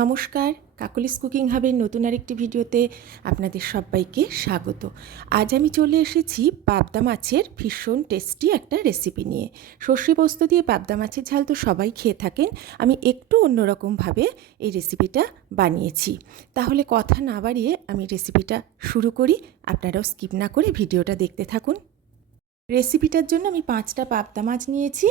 নমস্কার, কাকলিস কুকিং হাবের নতুন আরেকটি ভিডিওতে আপনাদের সবাইকে স্বাগত। আজ আমি চলে এসেছি পাবদা মাছের ভীষণ টেস্টি একটা রেসিপি নিয়ে। সর্ষে পোস্ত দিয়ে পাবদা মাছের ঝাল তো সবাই খেয়ে থাকেন, আমি একটু অন্যরকমভাবে এই রেসিপিটা বানিয়েছি। তাহলে কথা না বাড়িয়ে আমি রেসিপিটা শুরু করি, আপনারাও স্কিপ না করে ভিডিওটা দেখতে থাকুন। রেসিপিটার জন্য আমি পাঁচটা পাবদা মাছ নিয়েছি।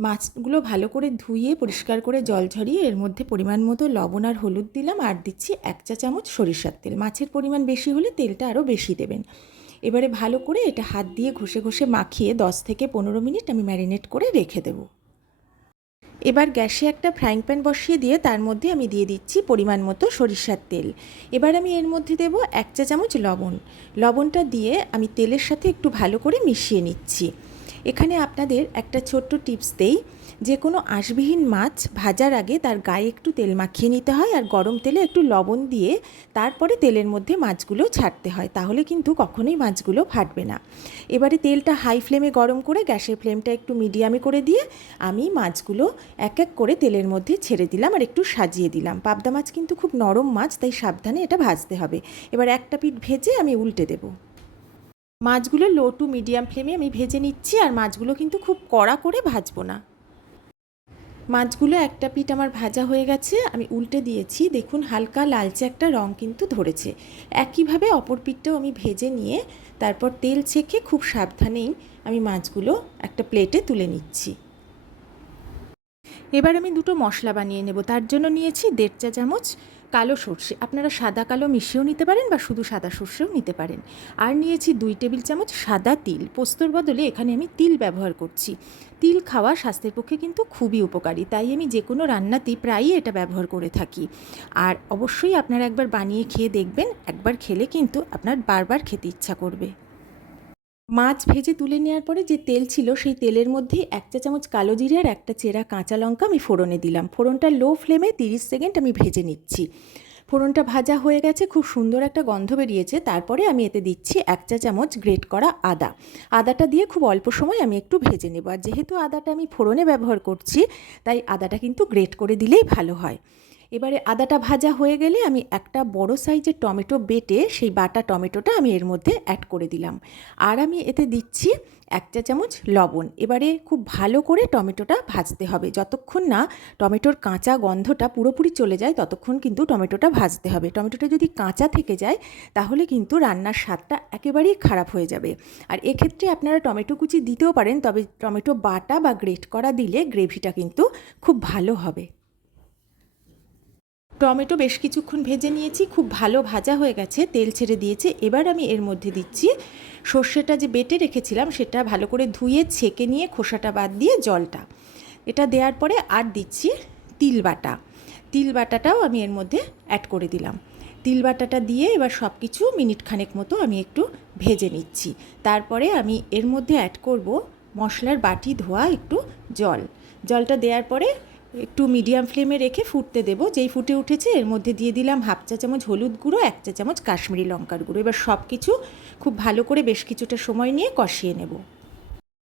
মাছগুলো ভালো করে ধুয়ে, পরিষ্কার করে জল ঝরিয়ে, এর মধ্যে পরিমাণ মতো লবণ আর হলুদ দিলাম আর দিচ্ছি এক চা চামচ সরিষার তেল। মাছের পরিমাণ বেশি হলে তেলটা আরও বেশি দেবেন। এবারে ভালো করে এটা হাত দিয়ে ঘষে ঘষে মাখিয়ে দশ থেকে পনেরো মিনিট আমি ম্যারিনেট করে রেখে দেবো। এবার গ্যাসে একটা ফ্রাইং প্যান বসিয়ে দিয়ে তার মধ্যে আমি দিয়ে দিচ্ছি পরিমাণ মতো সরিষার তেল। এবার আমি এর মধ্যে দেব এক চা চামচ লবণ। লবণটা দিয়ে আমি তেলের সাথে একটু ভালো করে মিশিয়ে নিচ্ছি। এখানে আপনাদের একটা ছোট্ট টিপস দেই। যে কোনো আঁশবিহীন মাছ ভাজার আগে তার গায়ে একটু তেল মাখিয়ে নিতে হয় আর গরম তেলে একটু লবণ দিয়ে তারপরে তেলের মধ্যে মাছগুলো ছাড়তে হয়। তাহলে কিন্তু কখনোই মাছগুলো ফাটবে না। এবারে তেলটা হাই ফ্লেমে গরম করে গ্যাসের ফ্লেমটা একটু মিডিয়ামে করে দিয়ে আমি মাছগুলো এক এক করে তেলের মধ্যে ছেড়ে দিলাম আর একটু সাজিয়ে দিলাম। পাবদা মাছ কিন্তু খুব নরম মাছ, তাই সাবধানে এটা ভাজতে হবে। এবার একটা পিঠ ভেজে আমি উল্টে দেবো। মাছগুলো লো টু মিডিয়াম ফ্লেমে আমি ভেজে নিচ্ছি আর মাছগুলো কিন্তু খুব কড়া করে ভাজবো না। মাছগুলো একটা পিঠ আমার ভাজা হয়ে গেছে, আমি উল্টে দিয়েছি। দেখুন, হালকা লালচে একটা রং কিন্তু ধরেছে। একইভাবে অপর পিঠটাও আমি ভেজে নিয়ে তারপর তেল ছেঁকে খুব সাবধানেই আমি মাছগুলো একটা প্লেটে তুলে নিচ্ছি। এবার আমি দুটো মশলা বানিয়ে নেব। তার জন্য নিয়েছি দেড় চা চামচ কালো সর্ষে। আপনারা সাদা কালো মিশিয়েও নিতে পারেন বা শুধু সাদা সর্ষেও নিতে পারেন। আর নিয়েছি দুই টেবিল চামচ সাদা তিল। পোস্তর বদলে এখানে আমি তিল ব্যবহার করছি। তিল খাওয়া স্বাস্থ্যের পক্ষে কিন্তু খুবই উপকারী। তাই আমি যে কোনো রান্নাতেই প্রায়ই এটা ব্যবহার করে থাকি। আর অবশ্যই আপনারা একবার বানিয়ে খেয়ে দেখবেন। একবার খেলে কিন্তু আপনার বারবার খেতে ইচ্ছা করবে। মাছ ভেজে তুলে নেওয়ার পরে যে তেল ছিল, সেই তেলের মধ্যে এক চা চামচ কালো জিরে আর একটা চেরা কাঁচা লঙ্কা আমি ফোড়নে দিলাম। ফোড়নটা লো ফ্লেমে তিরিশ সেকেন্ড আমি ভেজে নিচ্ছি। ফোড়নটা ভাজা হয়ে গেছে, খুব সুন্দর একটা গন্ধ বেরিয়েছে। তারপরে আমি এতে দিচ্ছি এক চা চামচ গ্রেট করা আদা। আদাটা দিয়ে খুব অল্প সময় আমি একটু ভেজে নেব। আর যেহেতু আদাটা আমি ফোড়নে ব্যবহার করছি, তাই আদাটা কিন্তু গ্রেট করে দিলেই ভালো হয়। এবারে আদাটা ভাজা হয়ে গেলে আমি একটা বড় সাইজের টমেটো বেটে সেই বাটা টমেটোটা আমি এর মধ্যে অ্যাড করে দিলাম। আর আমি এতে দিচ্ছি এক চা চামচ লবণ। এবারে খুব ভালো করে টমেটোটা ভাজতে হবে। যতক্ষণ না টমেটোর কাঁচা গন্ধটা পুরোপুরি চলে যায়, ততক্ষণ কিন্তু টমেটোটা ভাজতে হবে। টমেটোটা যদি কাঁচা থেকে যায়, তাহলে কিন্তু রান্নার স্বাদটা একেবারেই খারাপ হয়ে যাবে। আর এক্ষেত্রে আপনারা টমেটো কুচি দিতেও পারেন, তবে টমেটো বাটা বা গ্রেট করা দিলে গ্রেভিটা কিন্তু খুব ভালো হবে। টমেটো বেশ কিছুক্ষণ ভেজে নিয়েছি, খুব ভালো ভাজা হয়ে গেছে, তেল ছেড়ে দিয়েছে। এবার আমি এর মধ্যে দিচ্ছি সর্ষেটা যে বেটে রেখেছিলাম, সেটা ভালো করে ধুয়ে, ছেঁকে নিয়ে খোসাটা বাদ দিয়ে জলটা। এটা দেওয়ার পরে আর দিচ্ছি তিল বাটা। তিল বাটাটাও আমি এর মধ্যে অ্যাড করে দিলাম। তিল বাটাটা দিয়ে এবার সব কিছু মিনিট খানেক মতো আমি একটু ভেজে নিচ্ছি। তারপরে আমি এর মধ্যে অ্যাড করব মশলার বাটি ধোয়া একটু জল। জলটা দেওয়ার পরে একটু মিডিয়াম ফ্লেমে রেখে ফুটতে দেবো। যেই ফুটে উঠেছে, এর মধ্যে দিয়ে দিলাম হাফ চা চামচ হলুদ গুঁড়ো, এক চা চামচ কাশ্মীরি লঙ্কার গুঁড়ো। এবার সব কিছু খুব ভালো করে বেশ কিছুটা সময় নিয়ে কষিয়ে নেব।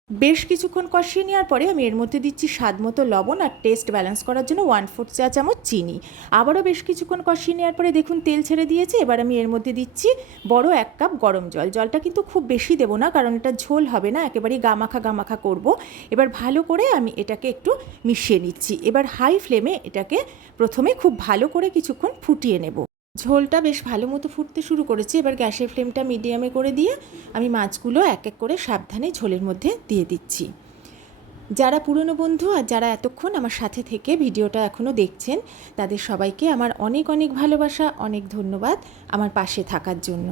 বেশ কিছুক্ষণ কষিয়ে নেওয়ার পরে আমি এর মধ্যে দিচ্ছি স্বাদ মতো লবণ আর টেস্ট ব্যালেন্স করার জন্য ওয়ান ফোর্থ চা চামচ চিনি। আবারও বেশ কিছুক্ষণ কষিয়ে নেওয়ার পরে দেখুন তেল ছেড়ে দিয়েছে, এবার আমি এর মধ্যে দিচ্ছি বড় এক কাপ গরম জল। জলটা কিন্তু খুব বেশি দেবো না, কারণ এটা ঝোল হবে না, একেবারেই গামাখা গামাখা করব। এবার ভালো করে আমি এটাকে একটু মিশিয়ে নিচ্ছি। এবার হাই ফ্লেমে এটাকে প্রথমে খুব ভালো করে কিছুক্ষণ ফুটিয়ে নেব। ঝোলটা বেশ ভালো মতো ফুটতে শুরু করেছে। এবার গ্যাসের ফ্লেমটা মিডিয়ামে করে দিয়ে আমি মাছগুলো এক এক করে সাবধানে ঝোলের মধ্যে দিয়ে দিচ্ছি। যারা পুরনো বন্ধু আর যারা এতক্ষণ আমার সাথে থেকে ভিডিওটা এখনও দেখছেন, তাদের সবাইকে আমার অনেক অনেক ভালোবাসা, অনেক ধন্যবাদ আমার পাশে থাকার জন্য।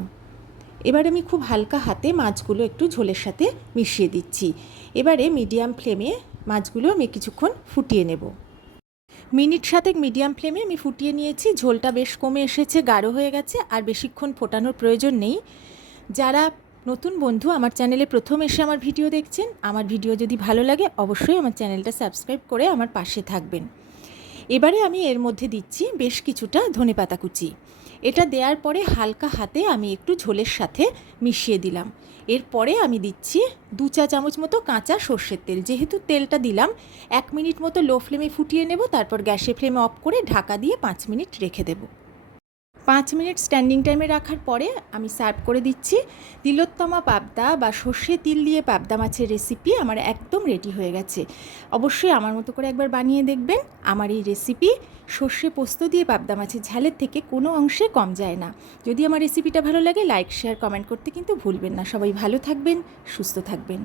এবার আমি খুব হালকা হাতে মাছগুলো একটু ঝোলের সাথে মিশিয়ে দিচ্ছি। এবারে মিডিয়াম ফ্লেমে মাছগুলো আমি কিছুক্ষণ ফুটিয়ে নেব। মিনিট সাতেক মিডিয়াম ফ্লেমে আমি ফুটিয়ে নিয়েছি। ঝোলটা বেশ কমে এসেছে, গাঢ় হয়ে গেছে, আর বেশিক্ষণ ফোটানোর প্রয়োজন নেই। যারা নতুন বন্ধু, আমার চ্যানেলে প্রথম এসে আমার ভিডিও দেখছেন, আমার ভিডিও যদি ভালো লাগে, অবশ্যই আমার চ্যানেলটা সাবস্ক্রাইব করে আমার পাশে থাকবেন। এবারে আমি এর মধ্যে দিচ্ছি বেশ কিছুটা ধনে পাতা কুচি। এটা দেওয়ার পরে হালকা হাতে আমি একটু ঝোলের সাথে মিশিয়ে দিলাম। এরপরে আমি দিচ্ছি দু চা চামচ মতো কাঁচা সর্ষের তেল। যেহেতু তেলটা দিলাম, এক মিনিট মতো লো ফ্লেমে ফুটিয়ে নেব, তারপর গ্যাসের ফ্লেমে অফ করে ঢাকা দিয়ে পাঁচ মিনিট রেখে দেবো। পাঁচ মিনিট স্ট্যান্ডিং টাইমে রাখার পরে আমি সার্ভ করে দিচ্ছি। তিলোত্তমা পাবদা বা সর্ষে তিল দিয়ে পাবদা মাছের রেসিপি আমার একদম রেডি হয়ে গেছে। অবশ্যই আমার মতো করে একবার বানিয়ে দেখবেন। আমার এই রেসিপি সর্ষে পোস্ত দিয়ে পাবদা মাছের ঝালের থেকে কোনো অংশে কম যায় না। যদি আমার রেসিপিটা ভালো লাগে লাইক শেয়ার কমেন্ট করতে কিন্তু ভুলবেন না। সবাই ভালো থাকবেন, সুস্থ থাকবেন।